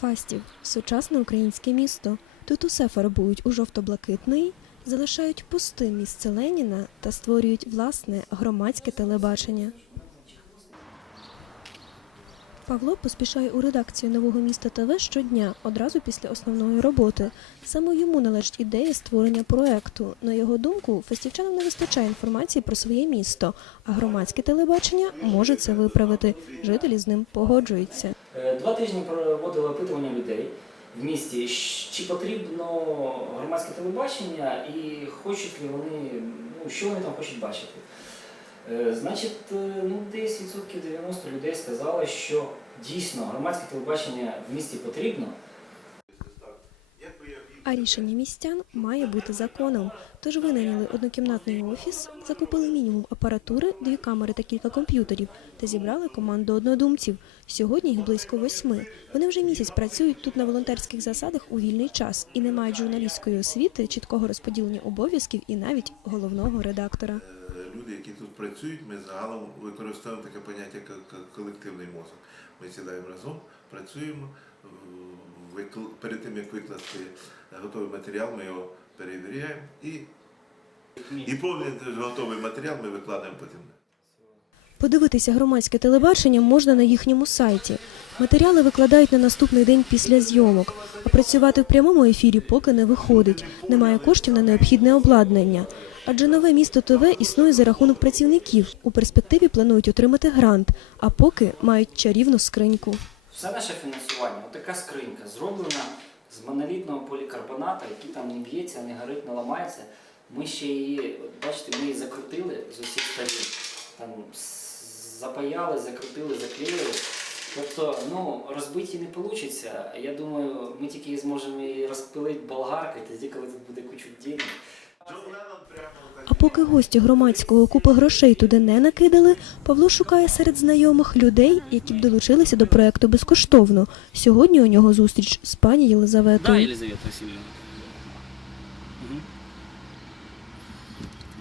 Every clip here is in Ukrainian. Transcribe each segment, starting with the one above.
Фастів сучасне українське місто. Тут усе фарбують у жовто-блакитний, залишають пустим місце Леніна та створюють власне громадське телебачення. Павло поспішає у редакцію нового міста ТВ щодня, одразу після основної роботи. Саме йому належить ідея створення проекту. На його думку, фестівчанам не вистачає інформації про своє місто, а громадське телебачення може це виправити. Жителі з ним погоджуються. Е, Два тижні проводили опитування людей в місті, чи потрібно громадське телебачення і хочуть ли вони, ну, що вони там хочуть бачити. Е, Значить, е, ну, десь відсотків 90 людей сказали, що дійсно громадське телебачення в місті потрібно. А рішення містян має бути законом. Тож винайняли однокімнатний офіс, закупили мінімум апаратури, дві камери та кілька комп'ютерів та зібрали команду однодумців. Сьогодні їх близько восьми. Вони вже місяць працюють тут на волонтерських засадах у вільний час і не мають журналістської освіти, чіткого розподілення обов'язків і навіть головного редактора. Люди, які тут працюють, ми загалом використовуємо таке поняття як колективний мозок. Ми сідаємо разом, працюємо. Викл- Перед тим як викласти готовий матеріал, ми його перевіряємо і, і повний готовий матеріал ми викладаємо потім. Подивитися громадське телебачення можна на їхньому сайті. Матеріали викладають на наступний день після зйомок, а працювати в прямому ефірі поки не виходить. Немає коштів на необхідне обладнання. Адже нове місто ТВ існує за рахунок працівників. У перспективі планують отримати грант, а поки мають чарівну скриньку. Все наше фінансування, отака скринька, зроблена з монолітного полікарбоната, який там не б'ється, не горить, не ламається. Ми ще її, бачите, ми її закрутили з усіх сторін. Там запаяли, закрутили, заклеїли. Тобто, ну, розбити її не вийде. Я думаю, ми тільки зможемо її розпилити болгаркою, тоді, коли тут буде кучу денег. Поки гості громадського купи грошей туди не накидали, Павло шукає серед знайомих людей, які б долучилися до проекту безкоштовно. Сьогодні у нього зустріч з пані Да, Єлизаветою. Елизавета Васильевна. Мгм.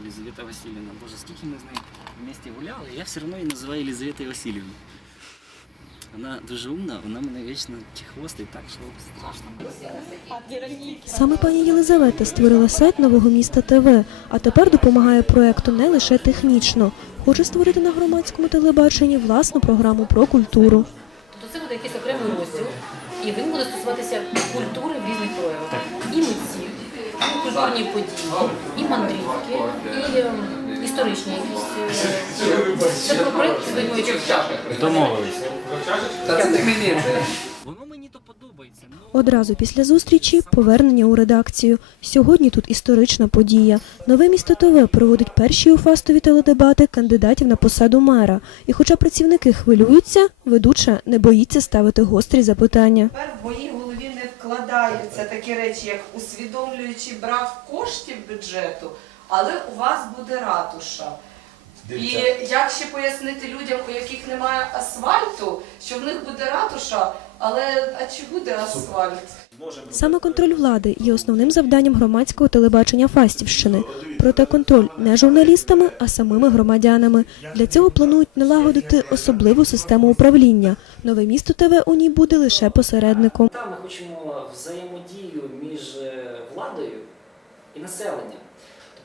Елизавета Васильевна. Боже, скільки ми з нею вместе гуляли, я все одно її називаю Елизаветою Васильівною. Вона дуже умна, вона мене вічно чехвостить, так що страшно. Саме пані Єлизавета створила сайт нового міста ТВ, а тепер допомагає проекту не лише технічно. Хоче створити на громадському телебаченні власну програму про культуру. Тобто це буде якийсь окремий розділ, і він буде стосуватися культури в різних проявах. І митців, і культурні події, і мандрівки, і ем, історичні якісь. е, Це про проєкт «Звинюючий Домовились. Воно мені то подобається. Ну, Одразу після зустрічі повернення у редакцію. Сьогодні тут історична подія. Нове місто ТВ проводить перші у фастові теледебати кандидатів на посаду мера. І хоча працівники хвилюються, ведуча не боїться ставити гострі запитання. Тепер в моїй голові не вкладаються такі речі, як усвідомлюючи брак коштів бюджету, але у вас буде ратуша. І як ще пояснити людям, у яких немає асфальту, що в них буде ратуша, але а чи буде асфальт? Саме контроль влади є основним завданням громадського телебачення Фастівщини. Проте контроль не журналістами, а самими громадянами. Для цього планують налагодити особливу систему управління. Нове місто ТВ у ній буде лише посередником. Там ми хочемо взаємодію між е, владою і населенням.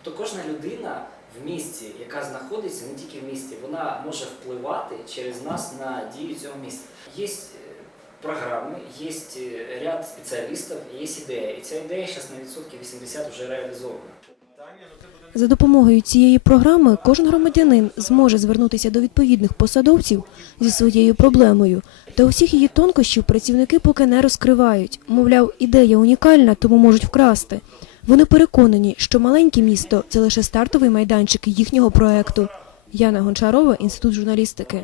Тобто кожна людина в місті, яка знаходиться не тільки в місті, вона може впливати через нас на дію цього міста. Є е, програми, є е, ряд спеціалістів, є ідея. І ця ідея зараз на відсотки 80 вже реалізована. За допомогою цієї програми кожен громадянин зможе звернутися до відповідних посадовців зі своєю проблемою. Та усіх її тонкощів працівники поки не розкривають. Мовляв, ідея унікальна, тому можуть вкрасти. Вони переконані, що маленьке місто це лише стартовий майданчик їхнього проекту. Яна Гончарова, інститут журналістики.